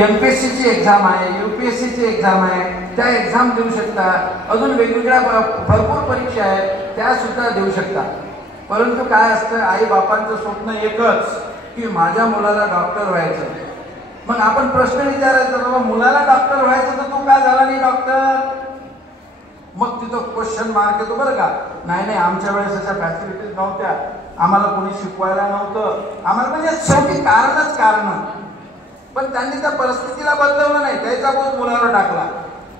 MPSCची exam आहे, UPSCची exam आहे, त्या एक्झाम देऊ शकता. अजून वेगवेगळ्या भरपूर परीक्षा आहेत, त्या सुद्धा देऊ शकता. परंतु काय असतं, आई बापांचं स्वप्न एकच की माझ्या मुलाला डॉक्टर व्हायचं. मग आपण प्रश्न विचारायचा, बाबा मुलाला डॉक्टर व्हायचं तर तू का झाला नाही डॉक्टर? मग तिथं क्वेश्चन मार्क येतो बरं का. नाही आमच्या वेळेस अशा फॅसिलिटीज नव्हत्या, आम्हाला कोणी शिकवायला नव्हतं, आम्हाला म्हणजे शेवटी कारणच कारण. पण त्यांनी त्या परिस्थितीला बदलवलं नाही, त्याचा बोध मुलावर टाकला.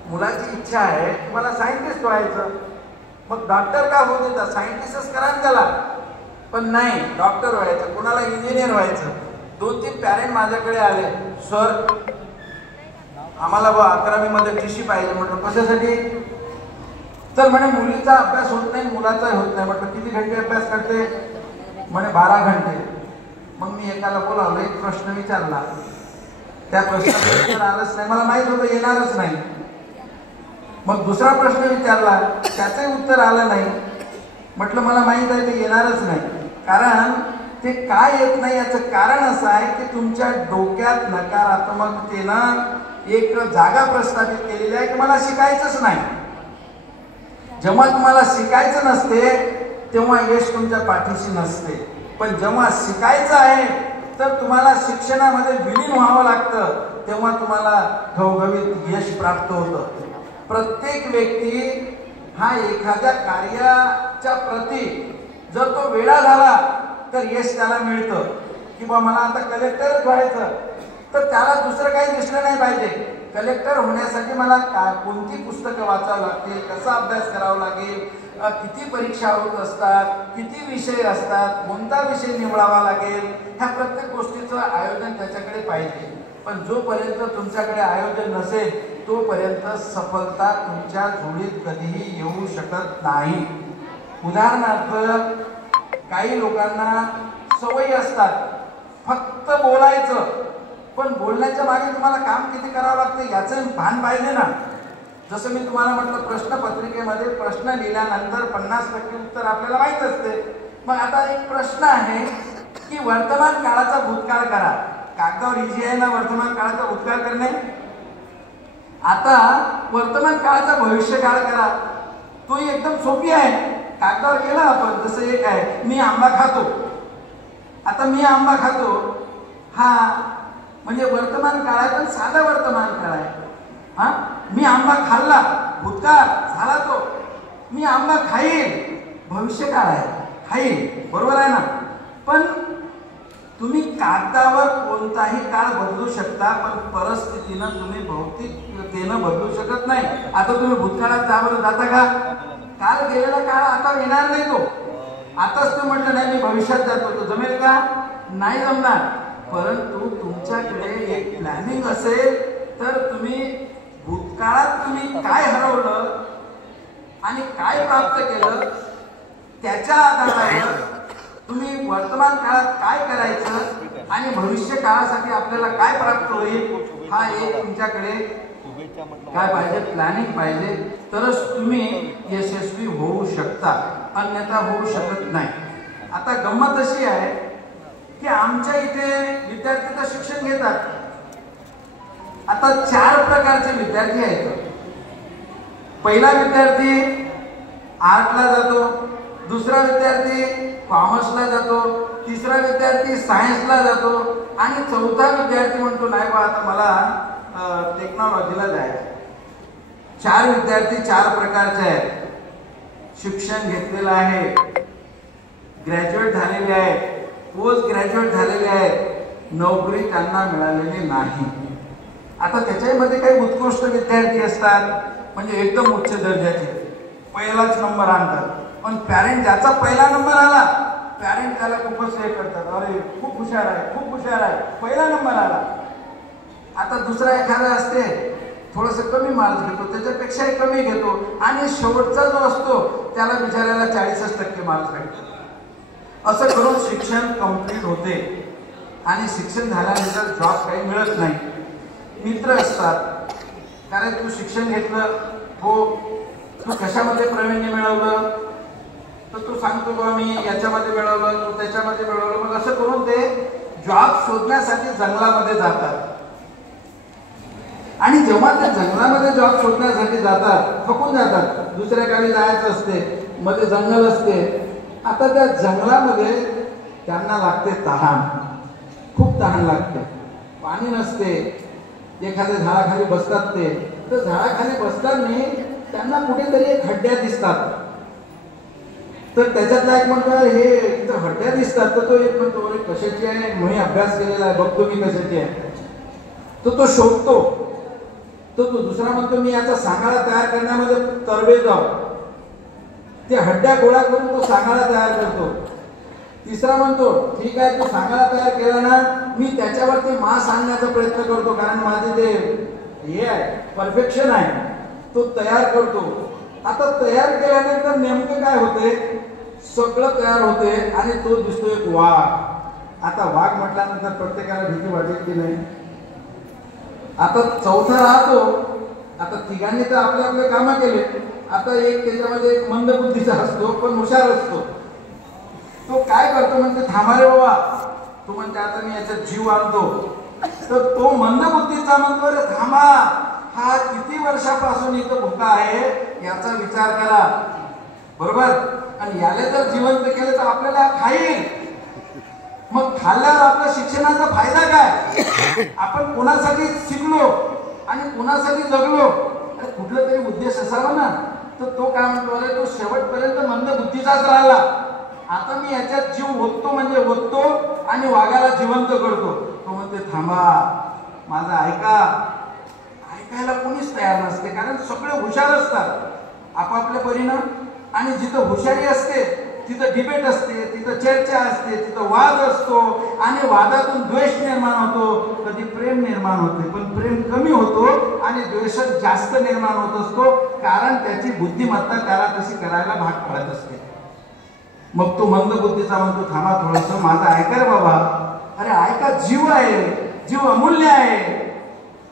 मुलाची इच्छा आहे मला सायंटिस्ट व्हायचं, मग डॉक्टर का होऊ देता, सायंटिस्टच करा त्याला. पण नाही, डॉक्टर व्हायचं, कोणाला इंजिनियर व्हायचं. 2-3 पॅरेंट माझ्याकडे आले, सर आम्हाला 11वी मध्ये TC पाहिजे. म्हटलं कशासाठी? तर म्हणे मुलीचा अभ्यास होत नाही, मुलाचाही होत नाही. म्हटलं किती घंटे अभ्यास करते? म्हणे 12 घंटे. मग मी एकाला बोलावलं, एक प्रश्न विचारला, त्या प्रश्नाचं उत्तर आलंच नाही, मला माहित होतं येणारच नाही. मग दुसरा प्रश्न विचारला, त्याचंही उत्तर आलं नाही. म्हटलं मला माहित आहे ते येणारच नाही. कारण ते काय येत नाही याचं कारण असं आहे की तुमच्या डोक्यात नकारात्मकतेनं एक जागा प्रस्थापित केलेली आहे की मला शिकायचंच नाही. जेव्हा तुम्हाला शिकायचं नसते तेव्हा यश तुमच्या पाठीशी नसते. पण जेव्हा शिकायचं आहे तर तुम्हाला शिक्षणामध्ये विलीन व्हावं लागतं, तेव्हा तुम्हाला घवघवीत यश प्राप्त होतं. प्रत्येक व्यक्ती हा एखाद्या कार्याच्या प्रती जर तो वेडा झाला तर यश त्याला मिळतं. किंवा मला आता कलेक्टरच व्हायचं, तर त्याला दुसरं काही दिसलं नाही पाहिजे. कलेक्टर होण्यासाठी मला कोणती पुस्तकं वाचावं लागतील, कसा अभ्यास करावा लागेल, किती परीक्षा होत असतात, किती विषय असतात, कोणता विषय निवडावा लागेल, ह्या प्रत्येक गोष्टीचं आयोजन त्याच्याकडे पाहिजे. पण जोपर्यंत तुमच्याकडे आयोजन नसेल तोपर्यंत सफलता तुमच्या जोडीत कधीही येऊ शकत नाही. उदाहरणार्थ, काही लोकांना सवयी असतात फक्त बोलायचं, पण बोलण्याच्या मागे तुम्हाला काम किती करावं लागतं याचं भान पाहिजे ना. जसं मी तुम्हाला म्हटलं, प्रश्नपत्रिकेमध्ये प्रश्न लिहिल्यानंतर 50% उत्तर आपल्याला माहीत असते. मग आता एक प्रश्न आहे की वर्तमान काळाचा भूतकाळ करा. कागदावर इजी आहे ना वर्तमान काळाचा भूतकाळ करणे. आता वर्तमान काळाचा भविष्यकाळ करा, तोही एकदम सोपी आहे. कागदावर केला आपण. जसं एक आहे, मी आंबा खातो. आता मी आंबा खातो हा म्हणजे वर्तमान काळ आहे, पण साधा वर्तमान काळ आहे. हा, मी आंबा खाल्ला, भूतकाळ झाला तो. मी आंबा खाईल, भविष्यकाळ आहे, खाईल, बरोबर आहे ना. पण तुम्ही कागदावर कोणताही काळ बदलू शकता, पण परिस्थितीनं तुम्ही भौतिकतेनं बदलू शकत नाही. आता तुम्ही भूतकाळात जाता का? काल गेलेला काळ आता येणार नाही. तो आताच तुम्ही म्हटलं नाही मी भविष्यात जातो, तो जमेल का? नाही जमणार. परंतु तुमच्याकडे एक प्लॅनिंग असेल तर तुम्ही भूतकाळात तुम्ही काय हरवलं आणि काय प्राप्त केलं त्याच्या आधारावर तुम्ही वर्तमान काळात काय करायचं आणि भविष्य काळासाठी आपल्याला काय प्राप्त होईल हा एक तुमच्याकडे काय पाहिजे, प्लॅनिंग पाहिजे. तरच तुम्ही यशस्वी होऊ शकता, अन्यथा होऊ शकत नाही. आता गंमत अशी आहे की आमच्या इथे विद्यार्थी तर शिक्षण घेतात. आता 4 प्रकारचे विद्यार्थी आहेत. पहिला विद्यार्थी आर्टला जातो, दुसरा विद्यार्थी कॉमर्सला जातो, तिसरा विद्यार्थी सायन्सला जातो आणि चौथा विद्यार्थी म्हणतो नाही बा आता मला टेक्नॉलॉजीला जायचं. 4 विद्यार्थी 4 प्रकारचे आहेत. शिक्षण घेतलेलं आहे, ग्रॅज्युएट झालेले आहेत, पोस्ट ग्रॅज्युएट झालेले आहेत, नोकरी त्यांना मिळालेली नाही. आता त्याच्यामध्ये काही उत्कृष्ट विद्यार्थी असतात म्हणजे एकदम उच्च दर्जाचे, पहिलाच नंबर आणतात. पण पॅरेंट ज्याचा पहिला नंबर आला पॅरेंट त्याला खूपच हे करतात, अरे खूप हुशार आहे, खूप हुशार आहे, पहिला नंबर आला. आता दुसरा एखादा असते थोडंसं कमी मार्क्स घेतो, त्याच्यापेक्षाही कमी घेतो आणि शेवटचा जो असतो त्याला बिचारायला 40% मार्क्स भेटतात. असं करून शिक्षण कंप्लीट होते आणि शिक्षण झाल्यानंतर जॉब काही मिळत नाही. मित्र असतात, कारण तू शिक्षण घेतलं, हो तू कशामध्ये प्रावीण्य मिळवलं, तर तू सांगतो बा मी याच्यामध्ये मिळवलं, तू त्याच्यामध्ये मिळवलं. मग असं करून ते जॉब शोधण्यासाठी जंगलामध्ये जातात. आणि जेव्हा ते जंगलामध्ये जॉब शोधण्यासाठी जातात, थकून जातात, दुसऱ्या गावी जायचं असते, मध्ये जंगल असते. आता त्या जंगलामध्ये त्यांना लागते तहान, खूप तहान लागते, पाणी नसते. एखाद्या झाडाखाली बसतात ते, तर झाडाखाली बसताना त्यांना कुठेतरी एक हड्ड्या दिसतात. तर त्याच्यातला एक म्हणतो हे इथं हड्ड्या दिसतात, तर तो एक म्हणतो अरे कशाची आहे, मी अभ्यास केलेला आहे, बघतो मी कशाची आहे. तर तो शोधतो. तो दुसरा म्हणतो मी याचा सांगाडा तयार करण्यामध्ये तरबेज आहो. ते हड्ड्या गोळा करून तो सांगाडा तयार करतो. तिसरा म्हणतो ठीक आहे, तू सांगाडा तयार केला ना, मी त्याच्यावरती मांस आणण्याचा प्रयत्न करतो, कारण माझे ते हे आहे, परफेक्शन आहे. तो तयार करतो. आता तयार केल्यानंतर नेमकं काय होते, सगळं तयार होते आणि तो दिसतो एक वाघ. आता वाघ म्हटल्यानंतर प्रत्येकाला भीती वाटेल की नाही. आता चौथा राहतो. आता तिघांनी तर आपले आपले कामं केले. आता एक त्याच्यामध्ये एक मंदबुद्धीचा असतो, पण हुशार असतो. तो काय करतो, म्हणते थांबा रे बाबा, तू म्हणते आता मी याच्यात जीव आणतो. तर तो मंदबुद्धीचा म्हणतो रे थांबा, हा किती वर्षापासून इथं भुका आहे याचा विचार करा, बरोबर. आणि याला जर जिवंत केलं तर आपल्याला खाईल. मग खाल्ल्यावर आपल्या शिक्षणाचा फायदा काय, आपण कोणासाठी शिकलो आणि कोणासाठी जगलो, अरे कुठला तरी उद्देश असावा ना. तर तो काय म्हणतो, अरे तो शेवटपर्यंत मंदबुद्धीचाच राहिला. आता मी याच्यात जीव ओततो म्हणजे ओततो आणि वाघाला जिवंत करतो. तो म्हणते थांबा, माझा ऐका. ऐकायला कोणीच तयार नसते, कारण सगळे हुशार असतात आपापल्या परीनं. आणि जिथं हुशारी असते तिथं डिबेट असते, तिथं चर्चा असते, तिथं वाद असतो. आणि वादातून द्वेष निर्माण होतो, कधी प्रेम निर्माण होते. पण प्रेम कमी होतो आणि द्वेष जास्त निर्माण होत असतो, कारण त्याची बुद्धिमत्ता त्याला तशी करायला भाग पडत असते. मग तो मंदबुद्धीचा म्हणतो थांबा थोडंसं, माझा ऐका रे बाबा. अरे ऐका, जीव आहे, जीव अमूल्य आहे,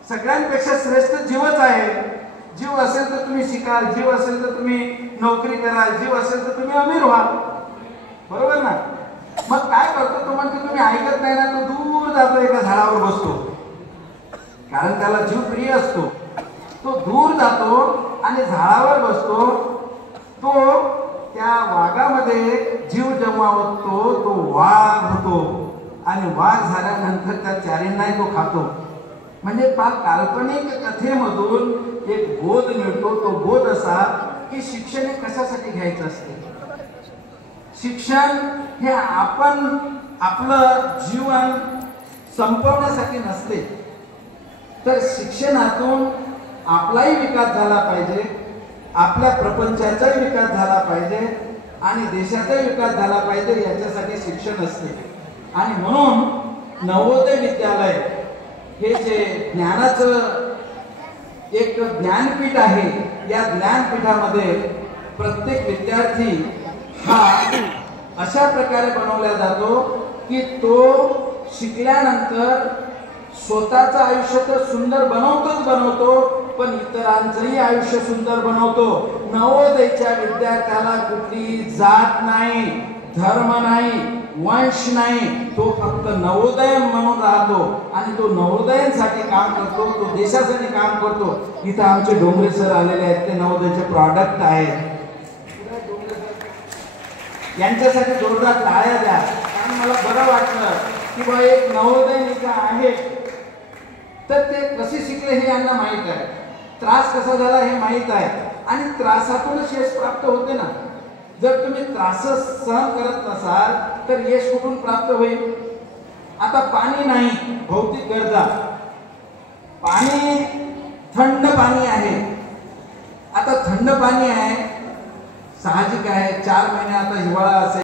सगळ्यांपेक्षा श्रेष्ठ जीवच आहे. जीव असेल तर तुम्ही शिकाल, जीव असेल तर तुम्ही नोकरी कराल, जीव असेल तर तुम्ही अमीर व्हाल, बरोबर ना. मग काय करतो तो, म्हणतो तुम्ही ऐकत नाही ना. तो दूर जातो, एका झाडावर बसतो, कारण त्याला जीव प्रिय असतो. तो दूर जातो आणि झाडावर बसतो. तो त्या वाघामध्ये जीव जेव्हा ओततो तो वाघ होतो आणि वाघ झाल्यानंतर त्या चारींनाही तो खातो. म्हणजे काल्पनिक कथेमधून एक बोध मिळतो. तो बोध असा की शिक्षण हे कशासाठी घ्यायचं असते. शिक्षण हे आपण आपलं जीवन संपवण्यासाठी नसते, तर शिक्षणातून आपलाही विकास झाला पाहिजे, आपल्या प्रपंचाचाही विकास झाला पाहिजे आणि देशाचाही विकास झाला पाहिजे, याच्यासाठी शिक्षण असते. आणि म्हणून नवोदय विद्यालय हे जे ज्ञानाचं एक ज्ञानपीठ आहे, या ज्ञानपीठामध्ये प्रत्येक विद्यार्थी हा अशा प्रकारे बनवला जातो की तो शिकल्यानंतर स्वतःचं आयुष्य तर सुंदर बनवतो, पण इतरांचंही आयुष्य सुंदर बनवतो. नवोदयच्या विद्यार्थ्याला कुठली जात नाही, धर्म नाही, वंश नाही, तो फक्त नवोदय म्हणून राहतो आणि तो नवोदयांसाठी काम करतो, तो देशासाठी काम करतो. इथं आमचे डोंगरे सर आलेले आहेत, ते नवोदयचे प्रॉडक्ट आहेत. यांच्यासाठी जोरदार टाळ्या द्या, कारण मला बरं वाटलं की बा एक नवोदय निका आहे, तर ते कसे शिकले हे यांना माहीत आहे, त्रास कसा झाला हे माहीत आहे आणि त्रासातूनच यश प्राप्त होते ना. जर तुम्ही त्रास सहन करत नसाल तर यश कुठून प्राप्त होईल. आता पाणी नाही, भौतिक गरजा, पाणी थंड पाणी आहे. आता थंड पाणी आहे, साहजिक आहे 4 महिने आता हिवाळा असेल.